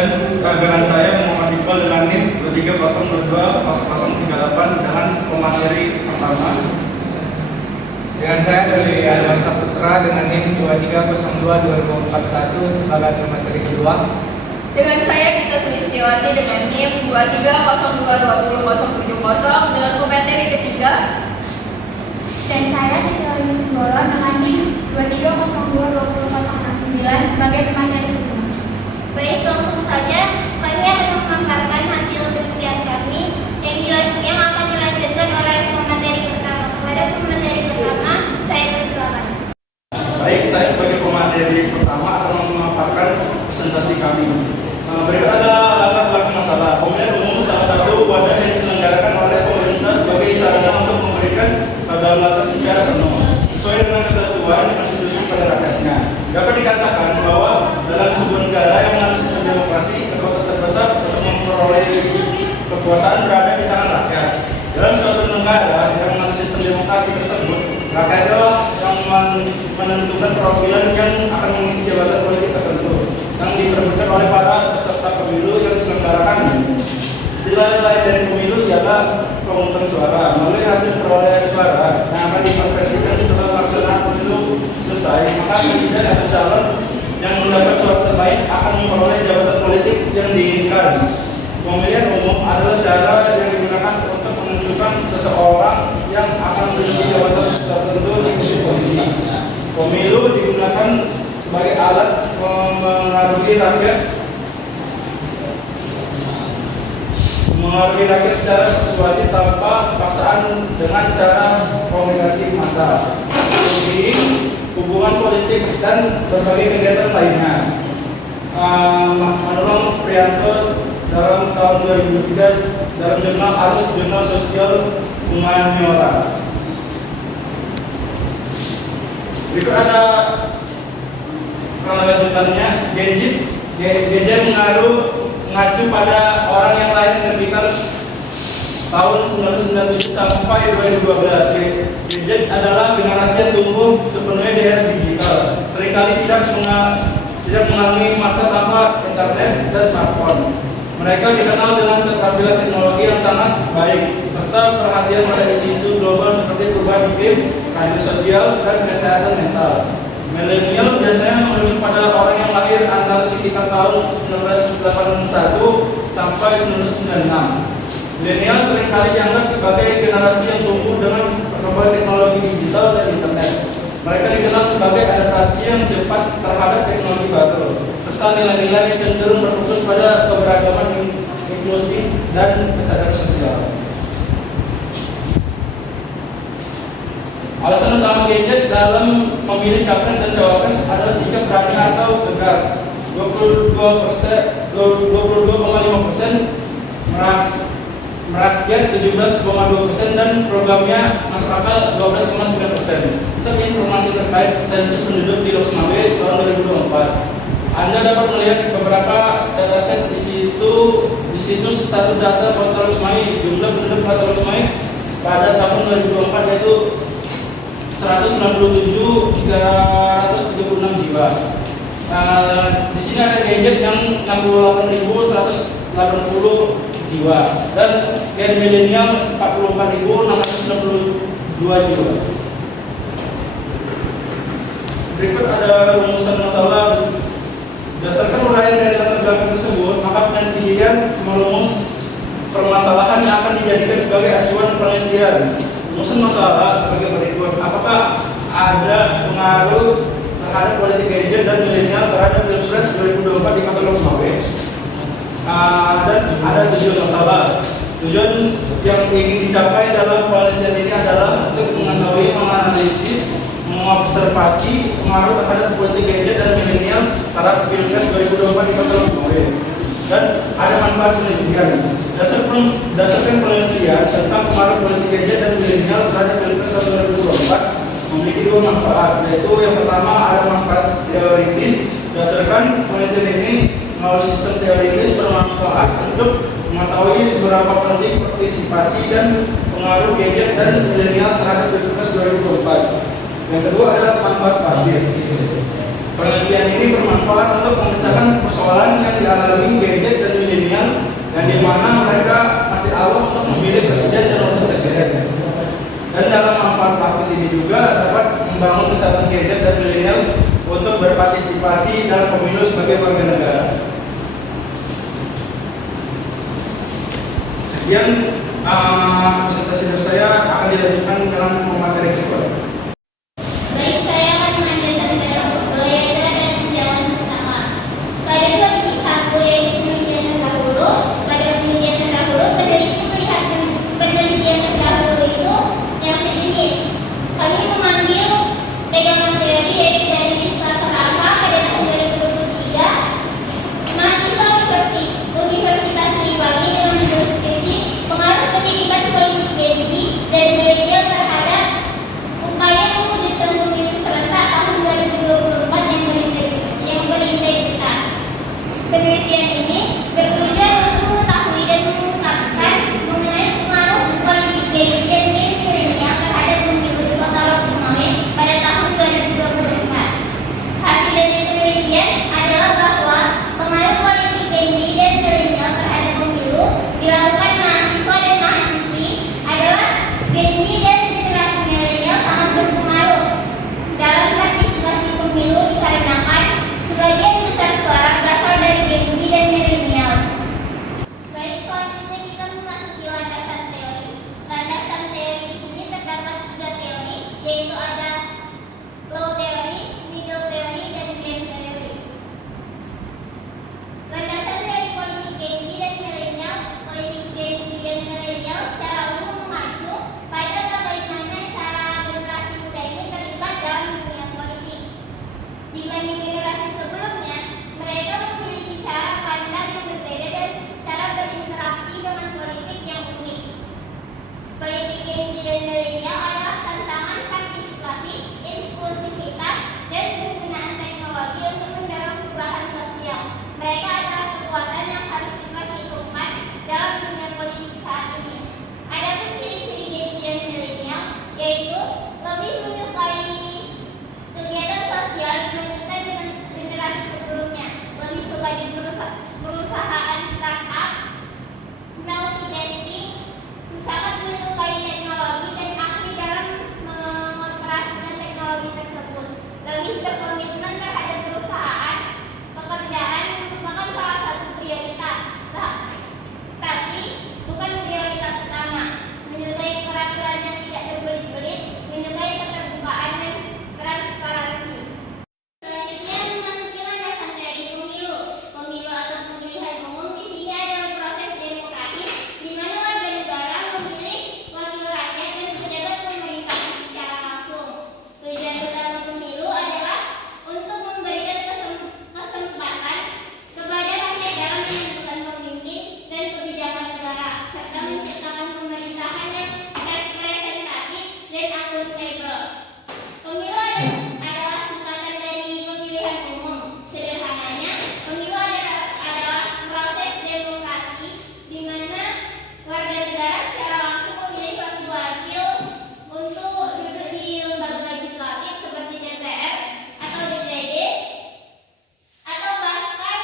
Dan dengan saya Muhammad Iqbal dengan NIM 23020038 dengan pemateri pertama. Dengan saya dari Anwar Saputra dengan NIM 23022041 sebagai pemateri kedua. Dengan saya Gita Sulistiawati dengan NIM 23022070 dengan pemateri ketiga. Dan saya Siti Lagi Simbolon dengan NIM 23022069 sebagai pemateri kedua. Baik, langsung saja kami akan memaparkan hasil penelitian kami yang akan dilanjutkan oleh pemateri pertama. Kepada pemateri pertama, saya persilakan. Baik, saya sebagai pemateri pertama akan memaparkan presentasi kami. Berikut ada latar belakang masalah. Pemilihan umum salah satu wadah yang diselenggarakan oleh pemerintah sebagai sarana untuk memberikan kedaulatan secara penuh sesuai dengan ketentuan konstitusi pada rakyatnya. Dapat dikatakan bahwa dalam sebuah negara yang menganut sistem demokrasi, kekuatan terbesar untuk memperoleh kekuasaan berada di tangan rakyat. Dalam suatu negara yang menganut sistem demokrasi tersebut, rakyat adalah yang menentukan perwakilan yang akan mengisi jabatan politik tertentu yang diperebutkan oleh para peserta pemilu yang diselenggarakan. Istilah lain dari pemilu ialah pemungutan suara. Melalui hasil perolehan suara yang akan dikonversikan setelah pelaksanaan pemilu selesai, maka kandidat atau calon yang mendapat suara terbaik akan memperoleh jabatan politik yang diinginkan. Pemilihan umum adalah cara yang digunakan untuk menentukan seseorang yang akan menduduki jabatan tertentu di kursi politik. Pemilu digunakan sebagai alat mengaruhi rakyat secara persuasif tanpa paksaan dengan cara komunikasi massa, hubungan politik dan berbagai kegiatan lainnya. Menurut Prianto dalam tahun 2003 dalam jurnal Arus Jurnal Sosial Humaniora. Berikut ada lanjutannya. Gadget mengacu pada orang yang lahir sekitar tahun 1997 sampai 2012. Gadget adalah generasi yang tumbuh sepenuhnya di era digital. Seringkali tidak mengalami masa tanpa internet dan smartphone. Mereka dikenal dengan keterampilan teknologi yang sangat baik serta perhatian pada isu-isu global seperti perubahan iklim, keadilan sosial, dan kesehatan mental. Milenial biasanya merujuk pada orang yang lahir antara sekitar tahun 1981 sampai 1996. Milenial seringkali dianggap sebagai generasi yang tumbuh dengan perkembangan teknologi digital dan internet. Mereka dikenal sebagai adaptasi yang cepat terhadap teknologi baru, serta nilai-nilai yang cenderung berfokus pada keberagaman inklusif dan kesadaran sosial. Alasan utama gadget dalam memilih capres dan cawapres adalah sikap berani atau tegas. 22,5% merakyat 17,2% dan programnya masuk akal 12,9%. Sebagai informasi terkait sensus penduduk di Loks Mabé tahun 2024, Anda dapat melihat beberapa dataset di situ satu data Kota Loks Mabé. Jumlah penduduk Kota Loks Mabé pada tahun 2024 yaitu 197.336 jiwa. Di sini ada gadget yang 68.180 jiwa dan gen milenial 44.662 jiwa. Berikut ada rumusan masalah. Berdasarkan uraian dari latar belakang tersebut, maka penelitian merumus permasalahan yang akan dijadikan sebagai acuan penelitian. Rumusan masalah sebagai berikut: apakah ada pengaruh terhadap politik gadget dan milenial terhadap Pilpres 2024 di Kota Loks Mabé? Dan ada tujuan masalah. Tujuan yang ingin dicapai dalam penelitian ini adalah untuk mengetahui, menganalisis, mengobservasi pengaruh terhadap politik gadget dan milenial terhadap Pilpres 2024 di Kota Loks Mabé. Dan ada manfaat penelitian. Dasarkan penelitian tentang pengaruh politik gadget dan milenial terhadap Pilpres 2024 memiliki dua manfaat, yaitu yang pertama ada manfaat teoritis. Dasarkan penelitian ini melalui sistem teoritis bermanfaat untuk mengetahui seberapa penting partisipasi dan pengaruh gadget dan milenial terhadap Pilpres 2024. Yang kedua adalah manfaat praktis. Penelitian ini bermanfaat untuk memecahkan persoalan yang dialami gadget dan milenial yang dimana mereka masih awam untuk memilih presiden dan wakil presiden. Dan dalam manfaat praktis ini juga dapat membangun kesadaran gadget dan milenial untuk berpartisipasi dalam pemilu sebagai warga negara. Sekian presentasi dari saya, akan dilanjutkan dengan pemateri kedua. Baik, saya akan melanjutkan pada foto yaitu ada tinjauan bersama. Pada 2 titik 1 yaitu penelitian terdahulu. Pada penelitian terdahulu, peneliti melihat penelitian terdahulu itu yang sejenis. Kami mengambil pegangan teori yaitu dari Wisma Sarava pada tahun 2023. Mahasiswa seperti Universitas Sriwangi dengan deskripsi pengaruh pendidikan politik Gen Z dan milenial terhadap upaya mewujudkan pemilu serentak tahun 2024 yang berintegritas. Penelitian ini bertujuan untuk mengetahui dan mengungkapkan mengenai pengaruh politik Gen Z dan milenial terhadap pemilu di Kota Loksmawe pada tahun 2024. Hasil dari penelitian adalah bahwa pengaruh politik Gen Z dan milenial terhadap pemilu dilakukan mahasiswa dan mahasiswi adalah Gen Z dan generasi milenial sangat berpengaruh dalam partisipasi pemilu dikarenakan sebagian besar suara berasal dari Gen Z dan milenial. Baik, selanjutnya kita memasuki landasan teori. Landasan teori di sini terdapat 3 teori, yaitu ada low theory, middle theory, dan grand theory. Landasan teori politik Gen Z dan milenial. Politik Gen Z dan milenial secara umum mengacu pada bagaimana cara generasi muda ini terlibat dalam dunia politik. Dibanding generasi sebelumnya, mereka memiliki cara pandang yang berbeda dan cara berinteraksi dengan politik yang unik. Politik Gen Z dan milenial adalah tantangan partisipasi, inklusivitas, dan penggunaan teknologi untuk mendorong perubahan sosial. Mereka adalah kekuatan yang harus diperhitungkan dalam dunia politik saat ini. Adapun ciri-ciri Gen Z dan milenial yaitu lebih menyukai kegiatan sosial dibandingkan dengan generasi sebelumnya, lebih suka di perusahaan startup, multitasking, sangat menyukai teknologi dan aktif dalam mengoperasikan teknologi tersebut, lebih berkomitmen terhadap perusahaan, pekerjaan merupakan salah satu prioritas, tapi bukan prioritas utama, menyukai peraturan yang tidak berbelit-belit, menyukai keterbukaan dan transparansi. Selanjutnya memasuki landasan teori pemilu. Pemilu atau pemilihan umum di sini adalah proses demokratis di mana warga negara memilih wakil rakyat dan pejabat pemerintahan secara langsung. Tujuan utama pemilu adalah untuk memberikan kesempatan kepada rakyat dalam menentukan pemimpin dan kebijakan negara, serta menciptakan pemerintahan yang representatif dan akuntabel. Pemilu adalah singkatan dari pemilihan umum. Sederhananya, pemilu adalah proses demokrasi di mana warga negara secara langsung memilih wakil-wakil untuk duduk di lembaga legislatif seperti DPR atau DPD, atau bahkan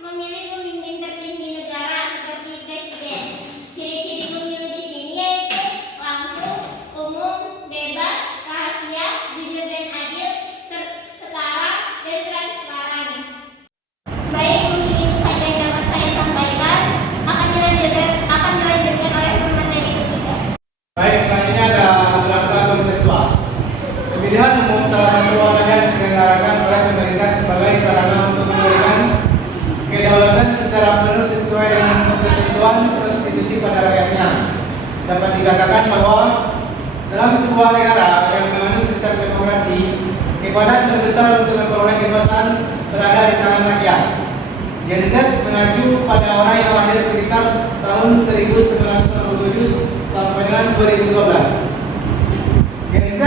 memilih pemimpin tertinggi negara seperti presiden. Ciri-ciri pemilu di sini yaitu langsung, umum, bebas, rahasia, jujur dan adil, setara, dan transparan. Baik, mungkin itu saja yang dapat saya sampaikan. Akan dilanjutkan oleh pemateri ketiga. Baik, selanjutnya ada langkah konseptual. Pemilihan umum salah satu wadah yang diselenggarakan oleh pemerintah sebagai sarana untuk memberikan kedaulatan secara penuh sesuai dengan ketentuan konstitusi pada rakyatnya. Dapat dikatakan bahwa dalam sebuah negara yang menganut sistem demokrasi, kekuatan terbesar untuk memperoleh kebebasan berada di tangan rakyat. Gen Z mengacu pada orang yang lahir sekitar tahun 1997 sampai dengan 2012. Gen Z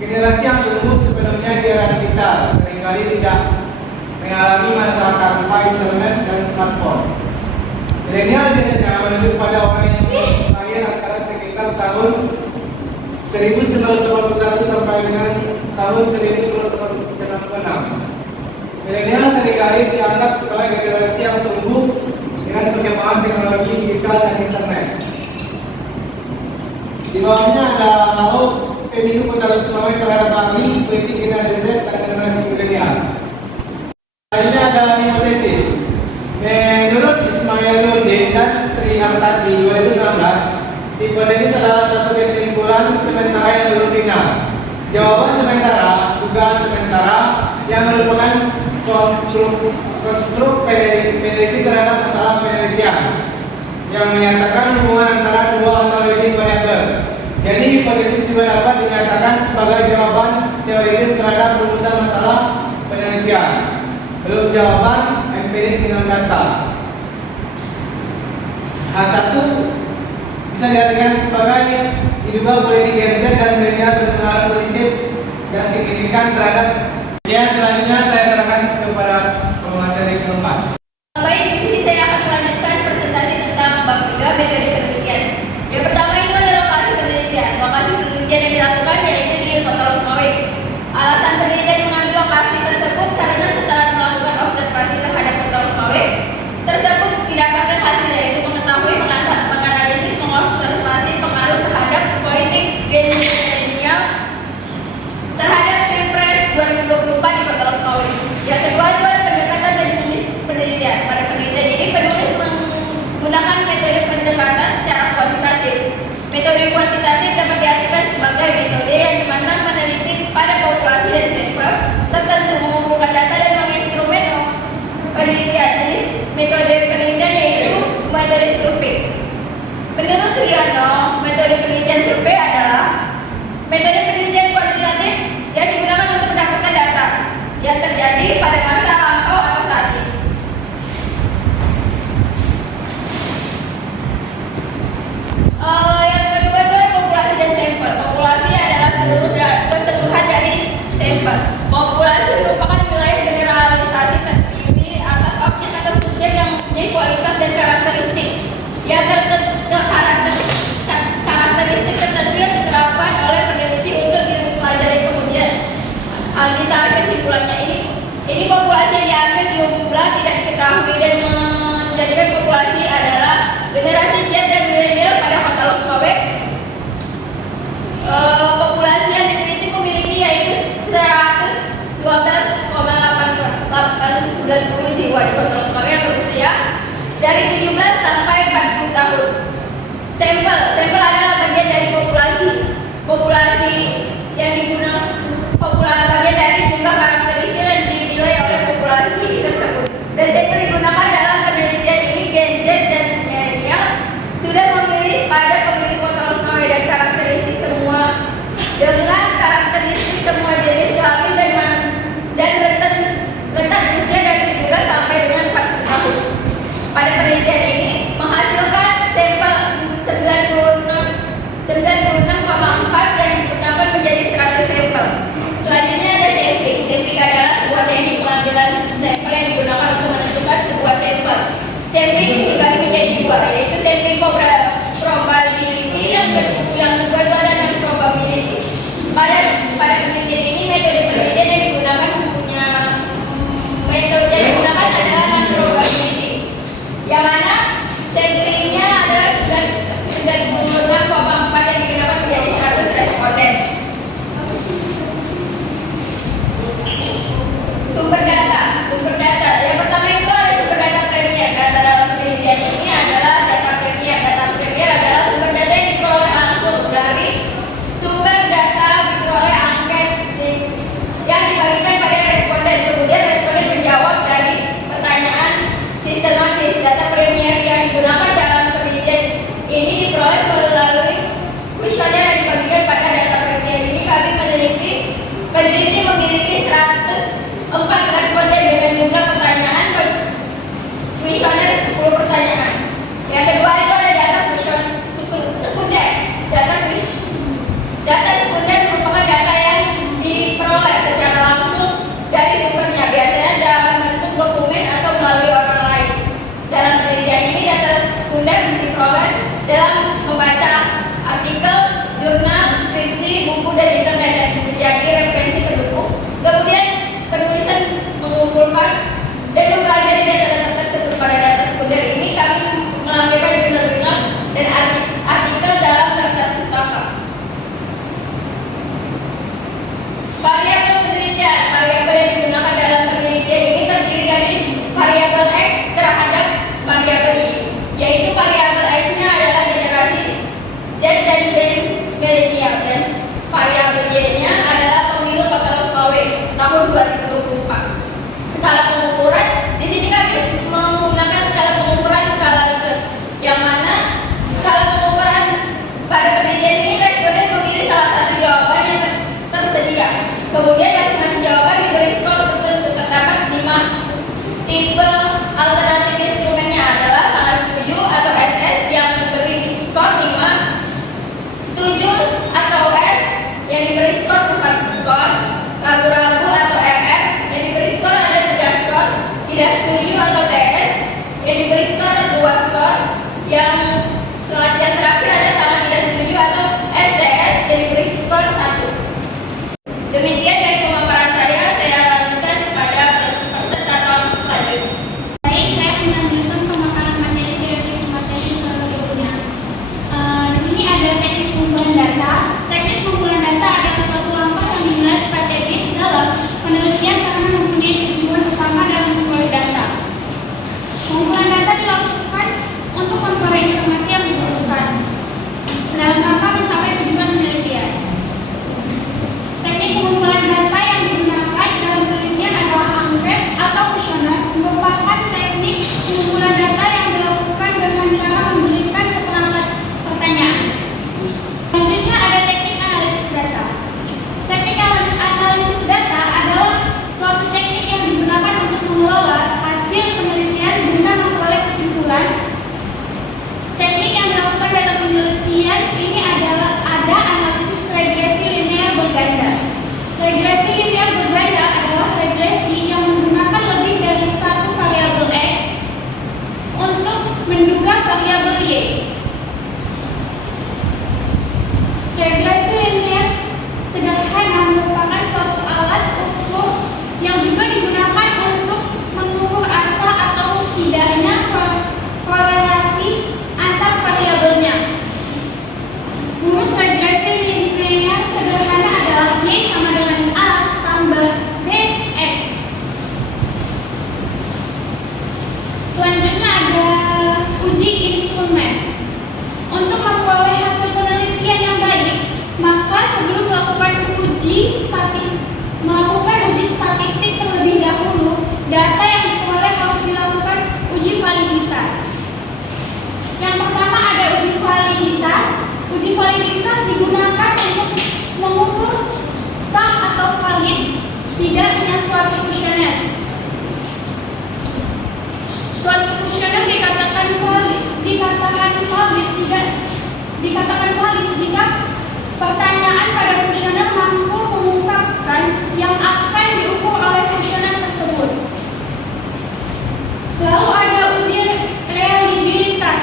generasi yang tumbuh sepenuhnya di era digital, seringkali tidak mengalami masa tanpa internet dan smartphone. Milenial biasanya menunjuk pada orang yang lahir antara sekitar tahun 1981 sampai dengan tahun 1996. Milenial seringkali dianggap sebagai generasi yang tumbuh dengan perkembangan teknologi digital dan internet. Di bawahnya ada pemilu Kota Sumawai terhadap ahli politik generasi Z dan generasi milenial. Selanjutnya ada hipotesis. Menurut Ismail Nurdin dan Sri Hartati 2019, hipotesis adalah satu kesimpulan sementara yang belum final. Jawaban sementara, dugaan sementara yang merupakan konstruk peneliti terhadap masalah penelitian yang menyatakan hubungan antara dua atau lebih variabel. Jadi hipotesis juga dapat dinyatakan sebagai jawaban teoritis terhadap rumusan masalah penelitian, belum jawaban empirik dengan data. H1 bisa diartikan sebagai diduga politik Gen Z dan milenial berpengaruh positif dan signifikan terhadap. Yang selanjutnya saya serahkan kepada pemateri keempat. Baik, di sini saya akan melanjutkan presentasi tentang bab 3 metode penelitian. Yang pertama itu adalah lokasi penelitian. Lokasi penelitian yang dilakukan yaitu di Kota Sumawai. Alasan penelitian mengambil lokasi tersebut karena setelah melakukan observasi terhadap Kota Sumawai tersebut didapatkan hasil yaitu mengetahui, menganalisis, mengobservasi pengaruh terhadap politik Gen Z milenial terhadap Pilpres 2024 di Kota Sumawai. Yang kedua adalah pendekatan dan jenis penelitian. Pada penelitian ini penulis menggunakan metode pendekatan secara kuantitatif. Metode kuantitatif dapat diartikan sebagai metode yang dimana meneliti pada populasi dan sampel tertentu, mengumpulkan data dan menginstrumen penelitian. Jenis metode penelitian yaitu metode survei. Menurut Suryono, metode penelitian survei adalah metode penelitian kuantitatif yang digunakan untuk mendapatkan data yang terjadi pada masa lampau atau saat ini. Yang kedua adalah populasi dan sampel. Populasi adalah keseluruhan dari sampel. Populasi merupakan wilayah generalisasi terdiri atas objek atau subjek yang mempunyai kualitas dan karakteristik yang karakteristik tertentu yang diterapkan oleh peneliti untuk dipelajari kemudian. Ditarik kesimpulannya ini populasi yang diambil jumlah tidak diketahui dan menjadikan populasi adalah generasi Z dan milenial pada Kota Sumawai. Populasi yang diteliti memiliki yaitu 112,890 jiwa di Kota Sumawai yang berusia dari 17 sampai 40 tahun. Sampel adalah bagian dari populasi yang digunakan. Bagian dari jumlah karakteristik yang dinilai oleh populasi tersebut. Dan sampel digunakan dalam penelitian ini Gen Z dan milenial sudah memilih pada pemilik Kota Sumawai dan karakteristik semua jenis kelamin dan rentang usia dari 17 sampai dengan 40 tahun. Pada penelitian ini menghasilkan sampel 96,4 yang digunakan menjadi 100 sampel. Selanjutnya ada sampling. Sampling adalah sebuah teknik pengambilan sampel yang digunakan untuk menentukan sebuah sampel. Sampling dibagi menjadi dua, yaitu sampling probability, yang kedua itu ada non-probability. Pada penelitian ini metode penelitian yang digunakan adalah non-probability, yang mana samplingnya adalah 96,4 yang digunakan menjadi 100 responden. Sumber data. Yang pertama itu ada sumber data Premier. Data dalam penelitian ini adalah data Premier. Data Premier adalah sumber data yang diperoleh langsung dari sumber data diperoleh angket yang dibagikan pada responden. Kemudian responden menjawab dari pertanyaan sistematis. Data Premier yang digunakan dalam penelitian ini diperoleh melalui kuesioner yang dibagikan pada data Premier ini. Kami peneliti memiliki 104 responden dengan jumlah pertanyaan kuesioner 10 pertanyaan. Yang kedua itu ada data sekunder. Data sekunder merupakan data yang diperoleh secara langsung dari sumbernya, biasanya dalam bentuk dokumen atau melalui orang lain. Dalam penelitian ini data sekunder diperoleh dalam membaca artikel, jurnal, skripsi, buku dan internet dan menjadi referensi pendukung. Kemudian penulisan mengumpulkan Yang selanjutnya terakhir ada sangat tidak setuju atau SDS dari Brisbane 1. Demikian dari pemaparan saya lanjutkan kepada presentator selanjutnya. Baik, saya melanjutkan pemaparan materi dari materi sebelumnya. Di sini ada teknik pengumpulan data. Teknik pengumpulan data adalah suatu langkah yang dinilai strategis dalam penelitian karena mempunyai tujuan utama dalam memperoleh data. Pengumpulan data dilakukan untuk memperoleh informasi yang dibutuhkan dalam rangka mencapai tujuan penelitian. Teknik pengumpulan data yang digunakan dalam penelitian adalah angket atau kuesioner, merupakan teknik pengumpulan data yang dilakukan dengan cara memberikan seperangkat pertanyaan. Selanjutnya ada teknik analisis data. Teknik analisis data adalah suatu teknik yang digunakan untuk mengelola hasil penelitian guna memperoleh kesimpulan. Teknik yang dilakukan dalam penelitian ini adalah ada analisis regresi linear berganda. Regresi linear berganda adalah regresi yang menggunakan lebih dari satu variabel X untuk menduga variabel Y. Regresi linear sederhana merupakan suatu alat ukur yang juga digunakan untuk mengukur asal atau tidaknya korelasi antar variabelnya. Rumus regresi linear sederhana adalah Y sama dengan A tambah BX. Selanjutnya ada uji instrumen. Untuk memperoleh hasil penelitian yang baik, maka sebelum melakukan uji statistik terlebih dahulu, data yang diperoleh harus dilakukan uji validitas. Yang pertama ada uji validitas. Uji validitas digunakan untuk mengukur sah atau valid tidaknya suatu kuesioner. Suatu kuesioner dikatakan valid jika pertanyaan pada kuesioner mampu mengungkapkan yang akan diukur oleh kuesioner tersebut. Lalu ada uji reliabilitas.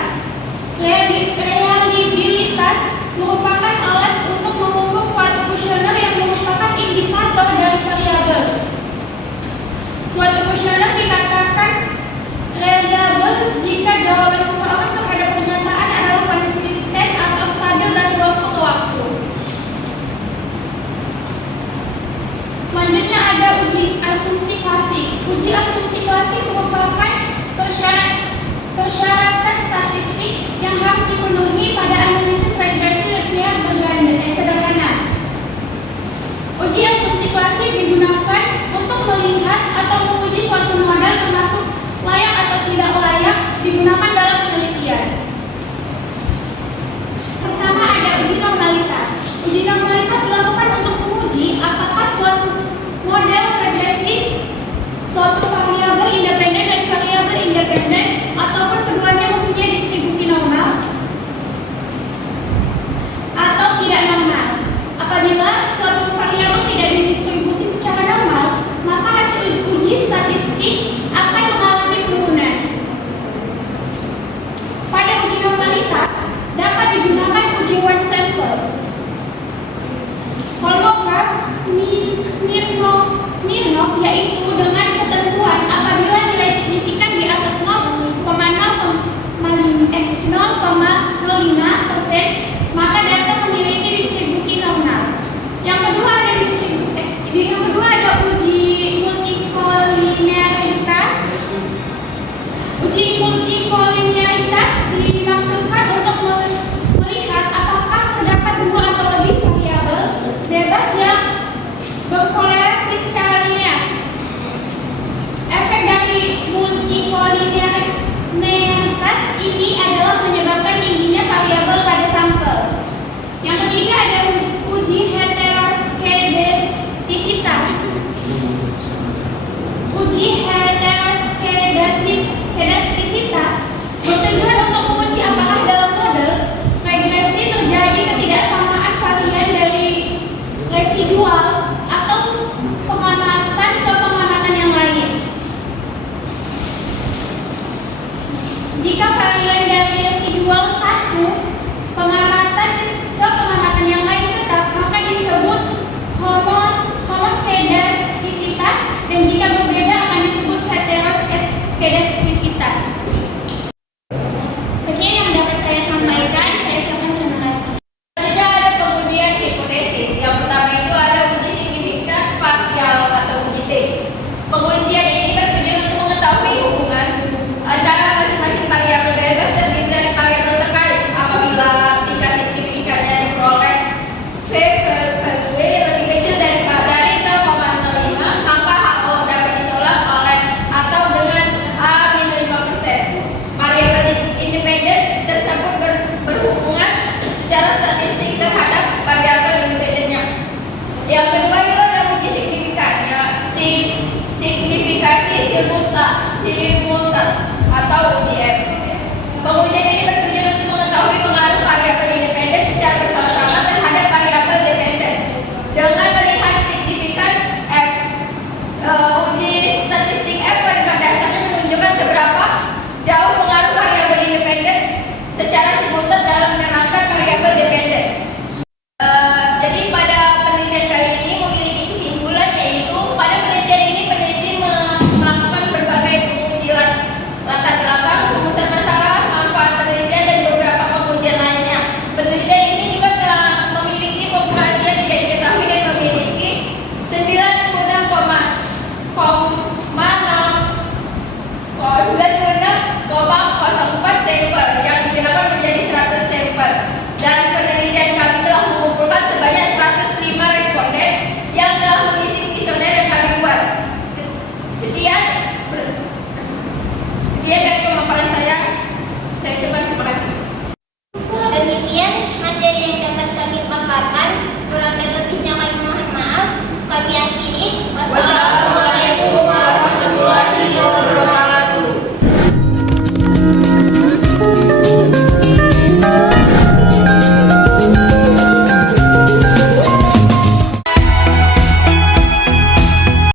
Reliabilitas merupakan alat untuk mengukur suatu kuesioner yang merupakan indikator dari variabel. Suatu kuesioner dikatakan reliable jika jawaban seseorang terhadap pernyataan adalah konsisten atau stabil dari waktu ke waktu. Selanjutnya ada uji asumsi klasik. Uji asumsi klasik merupakan persyaratan statistik yang harus dipenuhi pada analisis regresi linear sederhana. Uji asumsi klasik digunakan untuk melihat atau menguji suatu model termasuk layak atau tidak layak digunakan dalam penelitian. Pertama ada uji normalitas. Uji normalitas dilakukan untuk menguji apakah suatu model regresi suatu variabel independen dan variabel independen ataupun keduanya mempunyai distribusi normal atau tidak normal. Apabila suatu variabel tidak didistribusi secara normal, maka hasil uji statistik akan mengalami penurunan. Pada uji normalitas dapat digunakan uji one sample. Kolmogorov Smirnov yaitu dengan ketentuan apabila nilai signifikan di atas 0,05%, maka data memiliki distribusi normal. Yang kedua ada uji multikolinearitas. Uji multikolinearitas dimaksudkan untuk melihat apakah terdapat dua atau lebih variabel bebas yang berkorelasi secara linear. Efek dari multikolinearitas ini adalah menyebabkan tingginya variabel pada sampel. Yang ketiga ada uji heteroskedastisitas. Uji heteroskedastisitas bertujuan untuk menguji apakah dalam Jika kalian dari residual 1, pengamatan ke pengamatan yang lain tetap, maka disebut homoskedastisitas, dan jika berbeda akan disebut heteroskedastisitas.